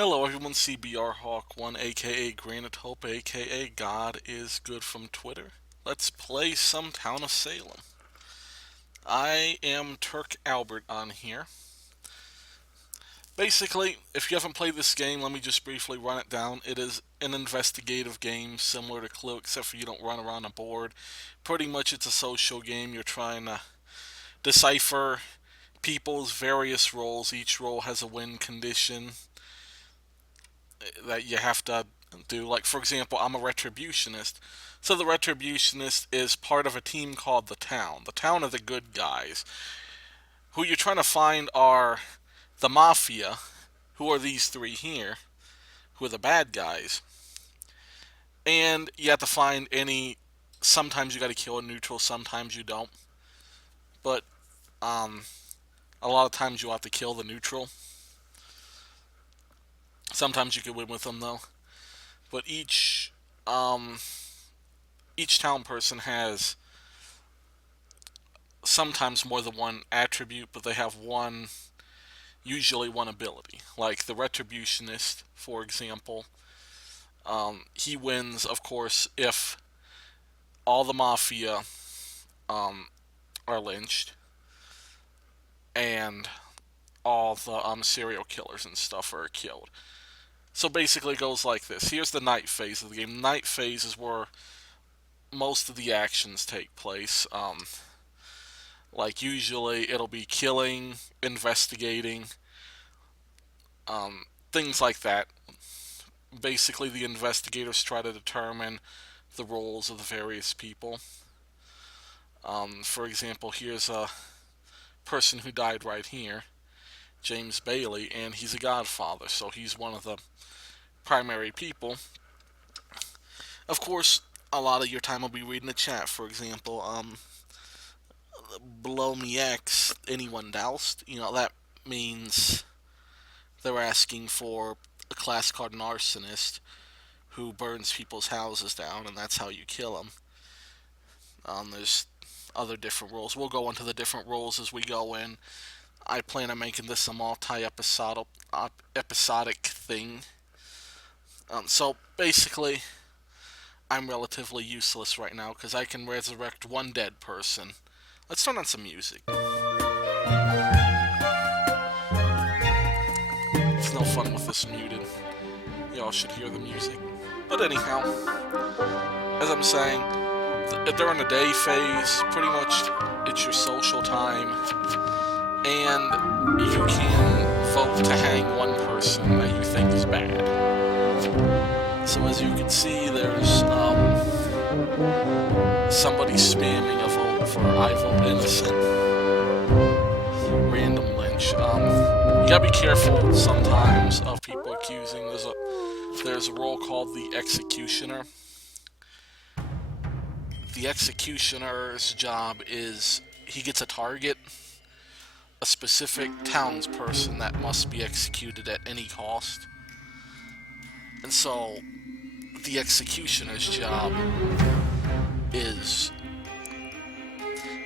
Hello everyone, CBR Hawk 1 aka Granite Hope aka God is Good from Twitter. Let's play some Town of Salem. I am Turk Albert on here. Basically, if you haven't played this game, let me just briefly run it down. It is an investigative game similar to Clue, except for you don't run around a board. Pretty much it's a social game. You're trying to decipher people's various roles. Each role has a win condition that you have to do. Like, for example, I'm a retributionist. So the retributionist is part of a team called the Town. The Town are the good guys. Who you're trying to find are the Mafia, who are these three here, who are the bad guys. And you have to find any. Sometimes you got to kill a neutral, sometimes you don't. But um, a lot of times you have to kill the neutral. Sometimes you can win with them though. But each town person has sometimes more than one attribute, but they have usually one ability. Like the Retributionist, for example, he wins, of course, if all the Mafia um, are lynched and all the serial killers and stuff are killed. So basically, it goes like this. Here's the night phase of the game. Night phase is where most of the actions take place. Like usually it'll be killing, investigating, things like that. Basically, the investigators try to determine the roles of the various people. For example, here's a person who died right here, James Bailey, and he's a godfather, so he's one of the primary people. Of course, a lot of your time will be reading the chat. For example, below me X, anyone doused, that means they're asking for a class called an arsonist who burns people's houses down, and that's how you kill them. There's other different roles. We'll go into the different roles as we go in. I plan on making this a multi-episodic thing. So basically, I'm relatively useless right now because I can resurrect one dead person. Let's turn on some music. It's no fun with this muted. Y'all should hear the music. But anyhow, as I'm saying, during the day phase, pretty much it's your social time, and you can vote to hang one person that you think is bad. So as you can see, there's somebody spamming a vote for I vote innocent, random lynch. You gotta be careful sometimes of people accusing. There's a role called the executioner. The executioner's job is he gets a target, a specific townsperson that must be executed at any cost. And so the executioner's job is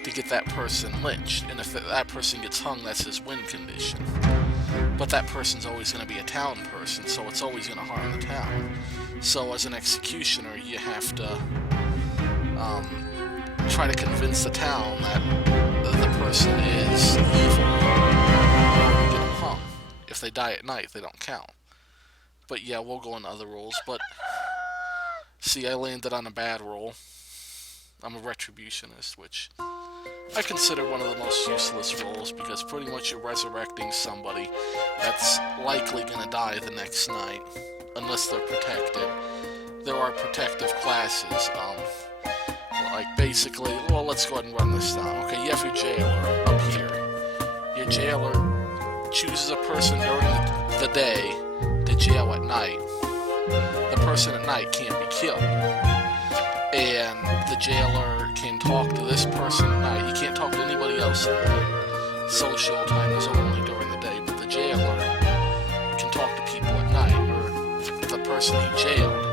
to get that person lynched. And if that person gets hung, that's his win condition. But that person's always going to be a town person, so it's always going to harm the town. So as an executioner, you have to try to convince the town that the person is evil or get them hung. If they die at night, they don't count. But yeah, we'll go into other roles. But see, I landed on a bad role. I'm a retributionist, which I consider one of the most useless roles because pretty much you're resurrecting somebody that's likely going to die the next night unless they're protected. There are protective classes. Like basically, well, let's go ahead and run this down. Okay, you have your jailer up here. Your jailer chooses a person during the day to jail at night. The person at night can't be killed. And the jailer can talk to this person at night. He can't talk to anybody else at night. Social time is only during the day, but the jailer can talk to people at night, or the person he jailed.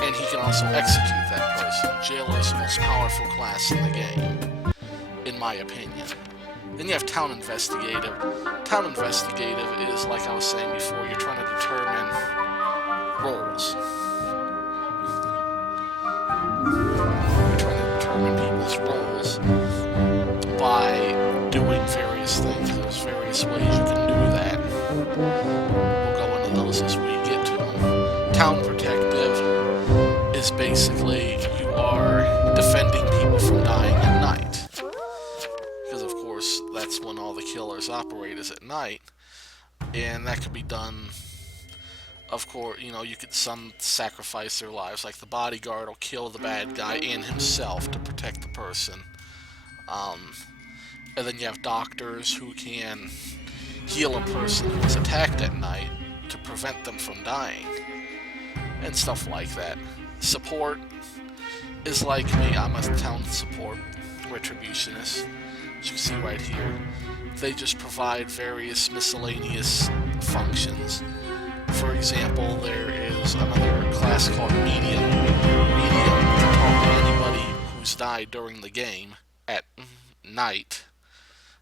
And he can also execute that person. Jailer is the most powerful class in the game, in my opinion. Then you have town investigative. Town investigative is, like I was saying before, you're trying to determine roles. You're trying to determine people's roles by doing various things. There's various ways you can do that. We'll go into those as we get to them. Town protective is basically you are defending people from dying at night. Because of course that's when all the killers operate, is at night. And that could be done, of course, you know, some sacrifice their lives, like the bodyguard will kill the bad guy and himself to protect the person. And then you have doctors who can heal a person who is attacked at night to prevent them from dying, and stuff like that. Support is like me. I'm a town support retributionist, as you can see right here. They just provide various miscellaneous functions. For example, there is another class called Medium. Medium can talk to anybody who's died during the game at night,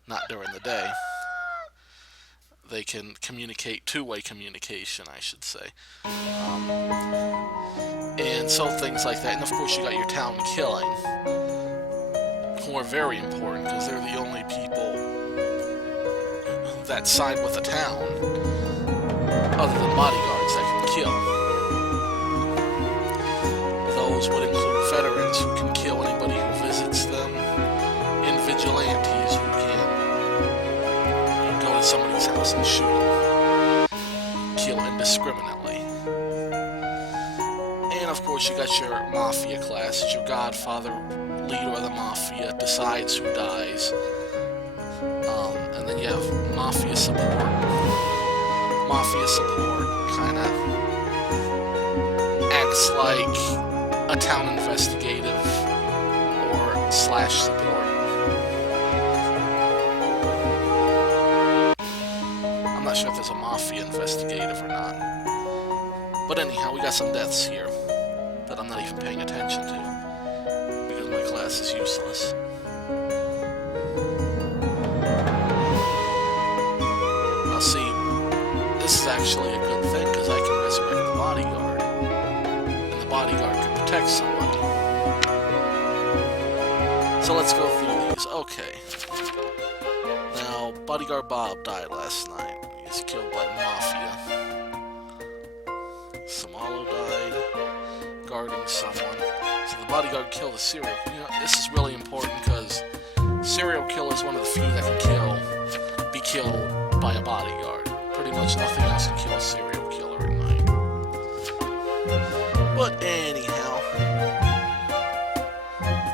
not during the day. They can communicate, two-way communication, I should say. And so things like that. And of course you got your town killing, who are very important because they're the only people that side with the town, other than bodyguards, that can kill. Those would include veterans who can kill anybody who visits them, and vigilantes who can go to somebody's house and shoot them, kill indiscriminately. And of course you got your mafia class. Your godfather, leader of the mafia, decides who dies. And then you have mafia support. Mafia support kind of acts like a town investigative or slash support. I'm not sure if there's a mafia investigative or not. But anyhow, we got some deaths here that I'm not even paying attention to because my class is useless. Now see, this is actually a good thing because I can resurrect the bodyguard, and the bodyguard can protect somebody. So let's go through these. Okay. Now, bodyguard Bob died last night. He's killed by mafia. Samalo died guarding someone. So the bodyguard killed a serial. You know, this is really important because serial killer is one of the few that can be killed by a bodyguard. Pretty much nothing else can kill a serial killer at night. But anyhow,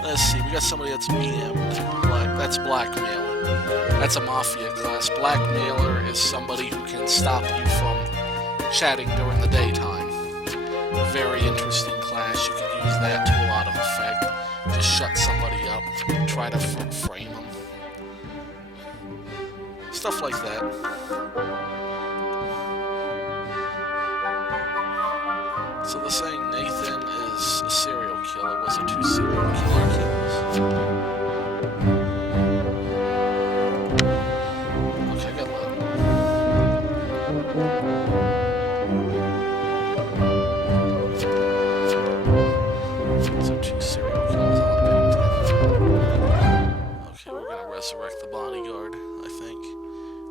let's see. We got somebody that's BM'd. That's blackmail. That's a mafia class. Blackmailer is somebody who can stop you from chatting during the daytime. Very interesting class. You can use that to a lot of effect. Just shut somebody up. Try to frame them. Stuff like that. So they're saying Nathan is a serial killer. Was it 2 serial killer kills? Okay, I got 11. So 2 serial killers. Okay, we're gonna resurrect the bodyguard, I think.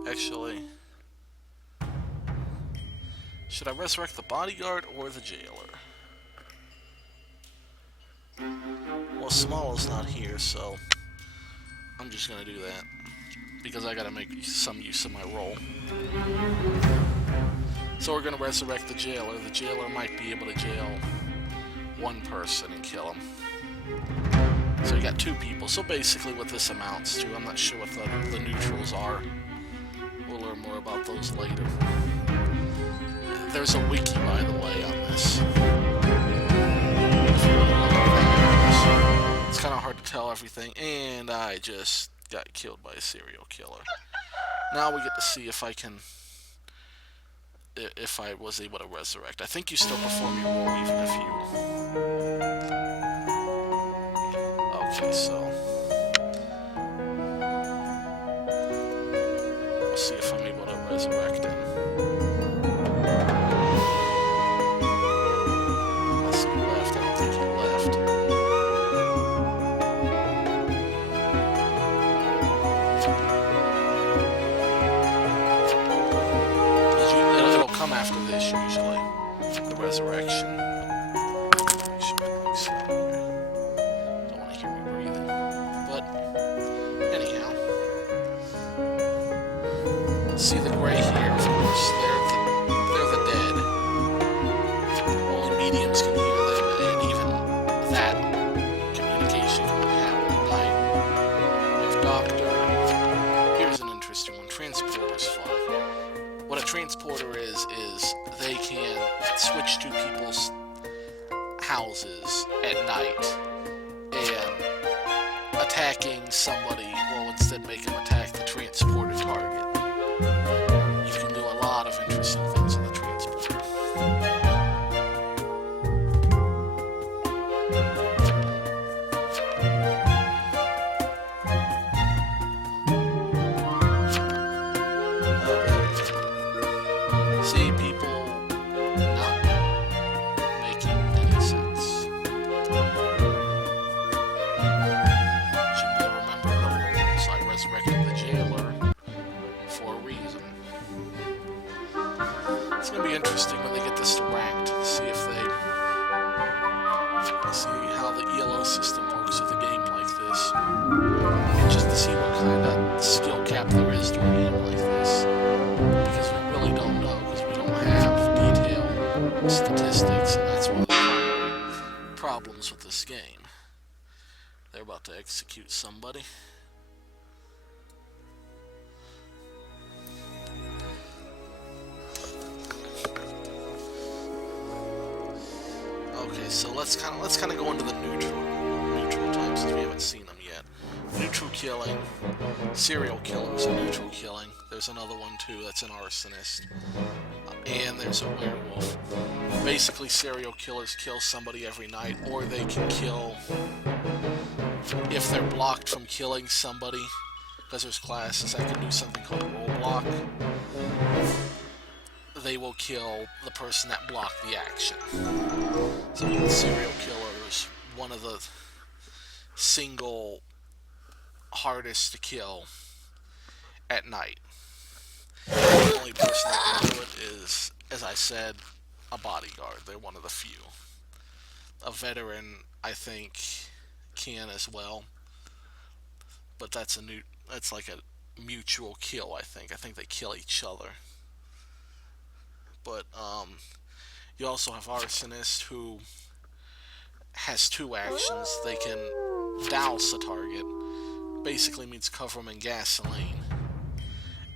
Actually, should I resurrect the bodyguard or the jailer? Well, Small's not here, so I'm just gonna do that because I gotta make some use of my role. So we're gonna resurrect the jailer. The jailer might be able to jail one person and kill him. So we got 2 people. So basically what this amounts to, I'm not sure what the neutrals are. We'll learn more about those later. There's a wiki, by the way, on this. It's kind of hard to tell everything, and I just got killed by a serial killer. Now we get to see if I was able to resurrect. I think you still perform your role even if you... Okay, so... see if I'm able to resurrect him. Unless he left. I don't think he left. It'll come after this, usually. The resurrection. Don't want to hear me breathing. But, anyhow. See the gray here, of course. They're the dead. Only mediums can hear them, and even that communication can only happen at night. We have Doctor. Here's an interesting one. Transporter's fun. What a transporter is they can switch to people's houses at night, and attacking somebody will instead make them attack the transported target. You can do a lot of interesting things with the transporter. See people not making any sense. Should remember the rules. I resurrected the jailer for a reason. It's gonna be interesting when they get this ranked. See how the ELO system works with a game like this. Just to see what kind of skill cap there is to a game like this. Because we really don't know, because we don't have detailed statistics, and that's one of the problems with this game. They're about to execute somebody. Okay, so let's kind of go into the neutral types, since we haven't seen them yet. Neutral killing, serial killers are neutral killing. There's another one too that's an arsonist, and there's a werewolf. Basically, serial killers kill somebody every night, or they can kill if they're blocked from killing somebody. Because there's classes that can do something called roadblock. They will kill the person that blocked the action. So serial killers, one of the single hardest to kill at night. The only person that can do it is, as I said, a bodyguard. They're one of the few. A veteran, I think, can as well. But that's like a mutual kill, I think. I think they kill each other. But you also have arsonist, who has two actions. They can douse a target, basically means cover them in gasoline,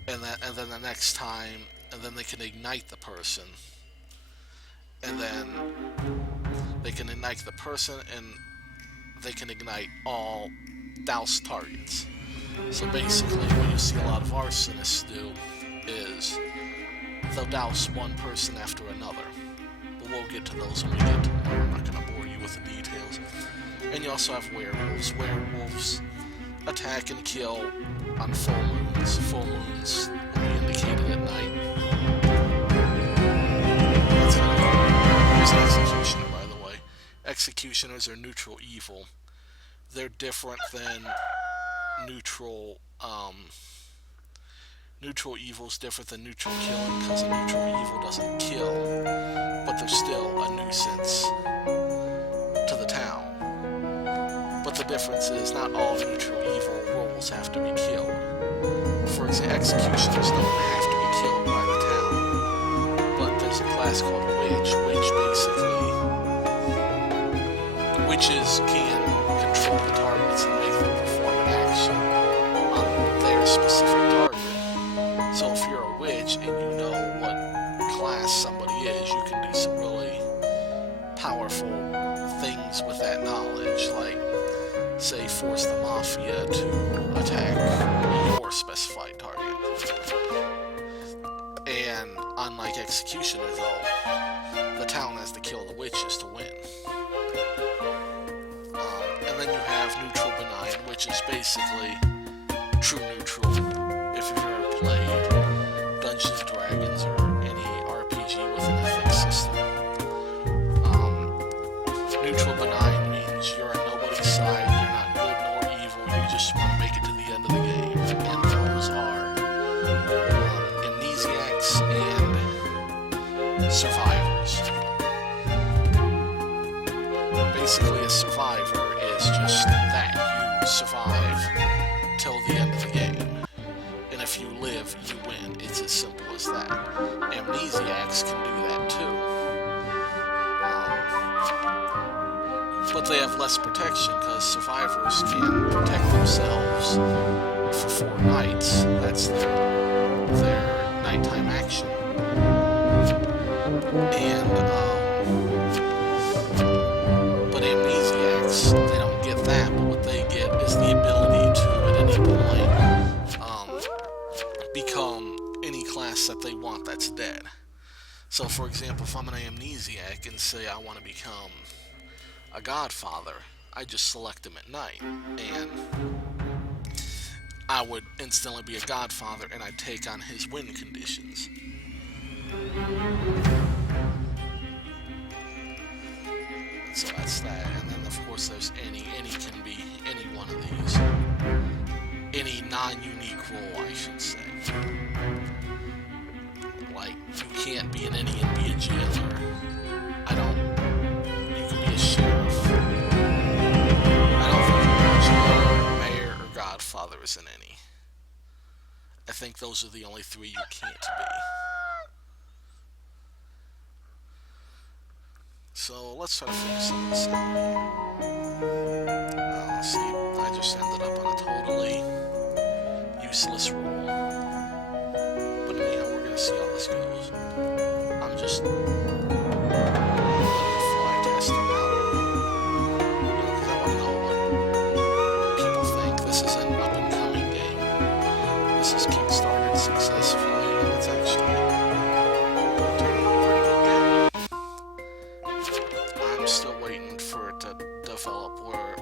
and then the next time, and then they can ignite the person, and then they can ignite the person, and they can ignite all doused targets. So basically, what you see a lot of arsonists do is they'll douse one person after another. But we'll get to those when we get to them. I'm not going to bore you with the details. And you also have werewolves. Werewolves attack and kill on full moons. Full moons will be indicated at night. That's kind of cool. Here's an executioner, by the way. Executioners are neutral evil. They're different than neutral evil is different than neutral killing, because a neutral evil doesn't kill, but they're still a nuisance to the town. But the difference is not all neutral evil roles have to be killed. For example, executioners don't have to be killed by the town, but there's a class called witch, which basically witches can control the targets and make them perform an action on their specific target. So if you're a witch and you know what class somebody is, you can do some really powerful things with that knowledge, like, say, force the mafia to attack your specified target. And unlike executioner, though, the town has to kill the witches to win. And then you have neutral benign, which is basically true neutral. If you've ever played survivors. Basically, a survivor is just that. You survive till the end of the game. And if you live, you win. It's as simple as that. Amnesiacs can do that too. But they have less protection because survivors can protect themselves for 4 nights. That's their nighttime action. And, but amnesiacs, they don't get that, but what they get is the ability to, at any point, become any class that they want that's dead. So, for example, if I'm an amnesiac and say I want to become a godfather, I just select him at night, and I would instantly be a godfather, and I'd take on his win conditions. So that's that, and then of course there's any can be any one of these. Any non-unique role, I should say. Like, you can't be an any and be a jailer. You can be a sheriff. I don't think you can be a jailer, mayor, or godfather is an any. I think those are the only 3 you can't be. So let's try to figure some of this out here. See, I just ended up on a totally useless roll. But anyhow, we're gonna see how this goes. I'm just fly testing out. Because I want to know what people think. This is an up and coming game. This is kickstarted successfully, and it's actually turning out a pretty good game. I'm still waiting for it to develop where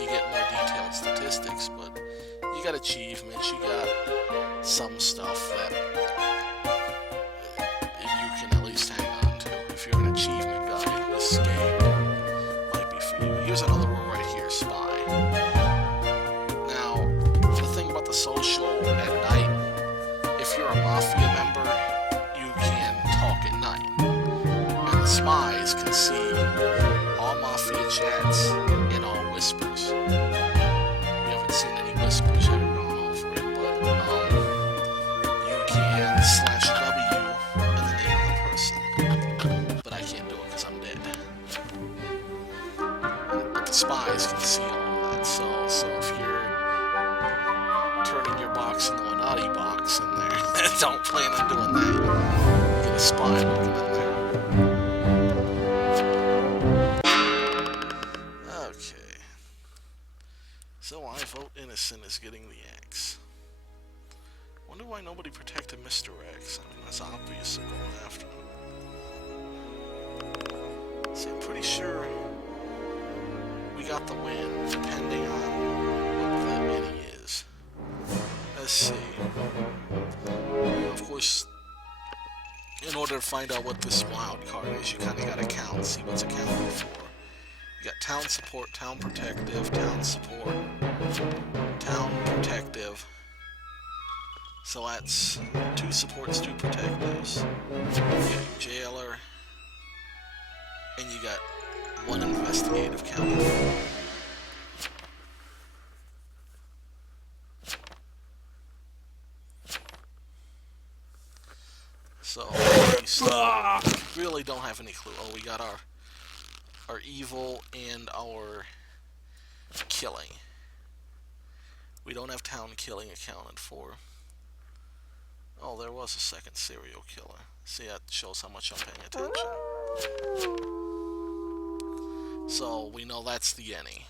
you get more detailed statistics, but you got achievements, you got some stuff that you can at least hang on to. If you're an achievement guy, this game might be for you. Here's another one right here, Spy. Now, the thing about the social at night, if you're a Mafia member, you can talk at night. And the spies can see all Mafia chats and all whispers. We haven't seen any whispers yet or gone over it, but you can /W in the name of the person. But I can't do it because I'm dead. But the spies can see all of that, so if you're turning your box into a naughty box in there, don't plan on doing that. You get a spy looking in there. Okay. So I vote innocent as getting the X. Wonder why nobody protected Mr. X. I mean, that's obvious they're going after him. See, I'm pretty sure we got the win, depending on what the mini is. Let's see. Of course, in order to find out what this wild card is, you kind of got to count, see what's accounted for. You got town support, town protective, town support, town protective. So that's 2 supports, 2 protectives. You got your jailer, and you got 1 investigative counted for. So we still really don't have any clue. Oh, we got our evil and our killing. We don't have town killing accounted for. Oh, there was a second serial killer. See, that shows how much I'm paying attention. So we know that's the any.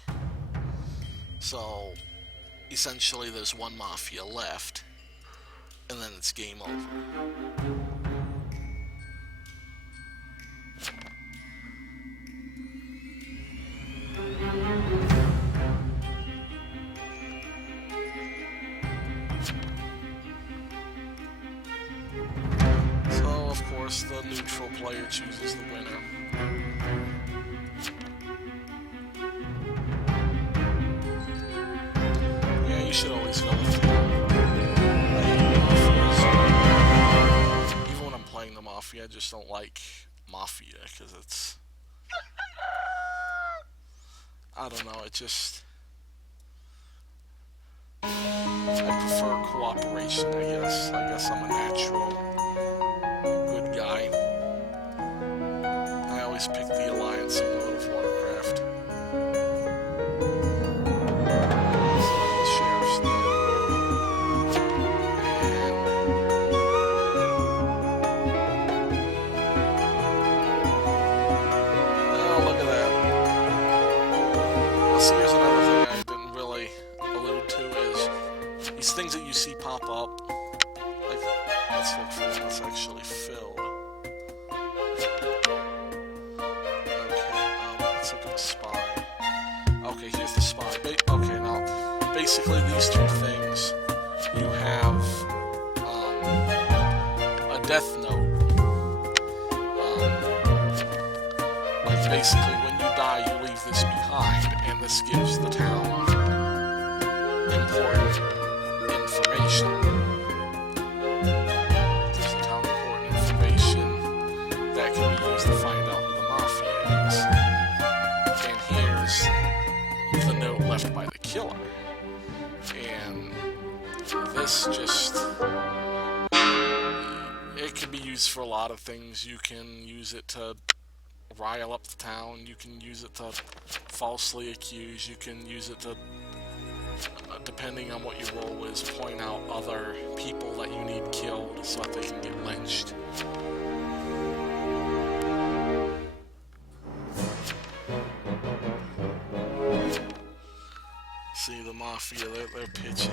So essentially there's 1 Mafia left, and then it's game over. So, of course, the neutral player chooses the winner. Yeah, you should always go with the even when I'm playing them Mafia. I just don't like Mafia because it's, I don't know, it just, I prefer cooperation, I guess. I guess I'm a natural good guy. I always pick the Alliance in World of Warcraft. See, here's another thing I didn't really allude to is these things that you see pop up. Like, let's look for one that's actually filled. Okay, let's look at the spy. Okay, here's the spy. Okay, now, basically these two things, you have a death note. Like, basically, when you die, you leave this behind. And this gives the town important information. Gives the town important information that can be used to find out who the Mafia is. And here's the note left by the killer. And this just, it can be used for a lot of things. You can use it to rile up the town, you can use it to falsely accuse, you can use it to, depending on what your role is, point out other people that you need killed so that they can get lynched. See, the Mafia, they're pitching.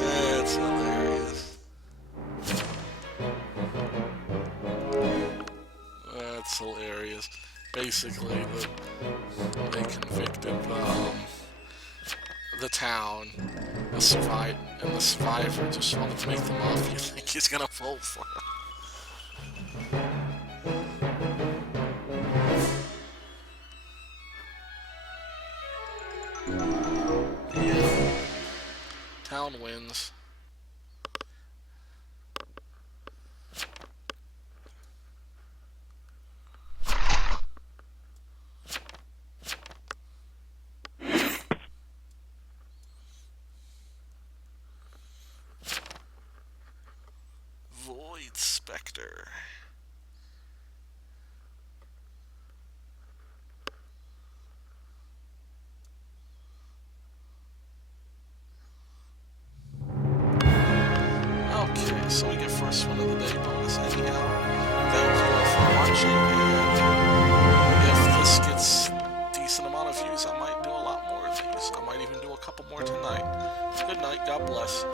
That's hilarious. That's hilarious. Basically, they convicted the town, the survivor just wanted to make the Mafia think he's gonna vote for him. Yeah. Town wins. Void Spectre. Okay, so we get first one of the day bonus anyhow. Thank you all for watching, and if this gets a decent amount of views, I might do a lot more of these. I might even do a couple more tonight. Good night, God bless.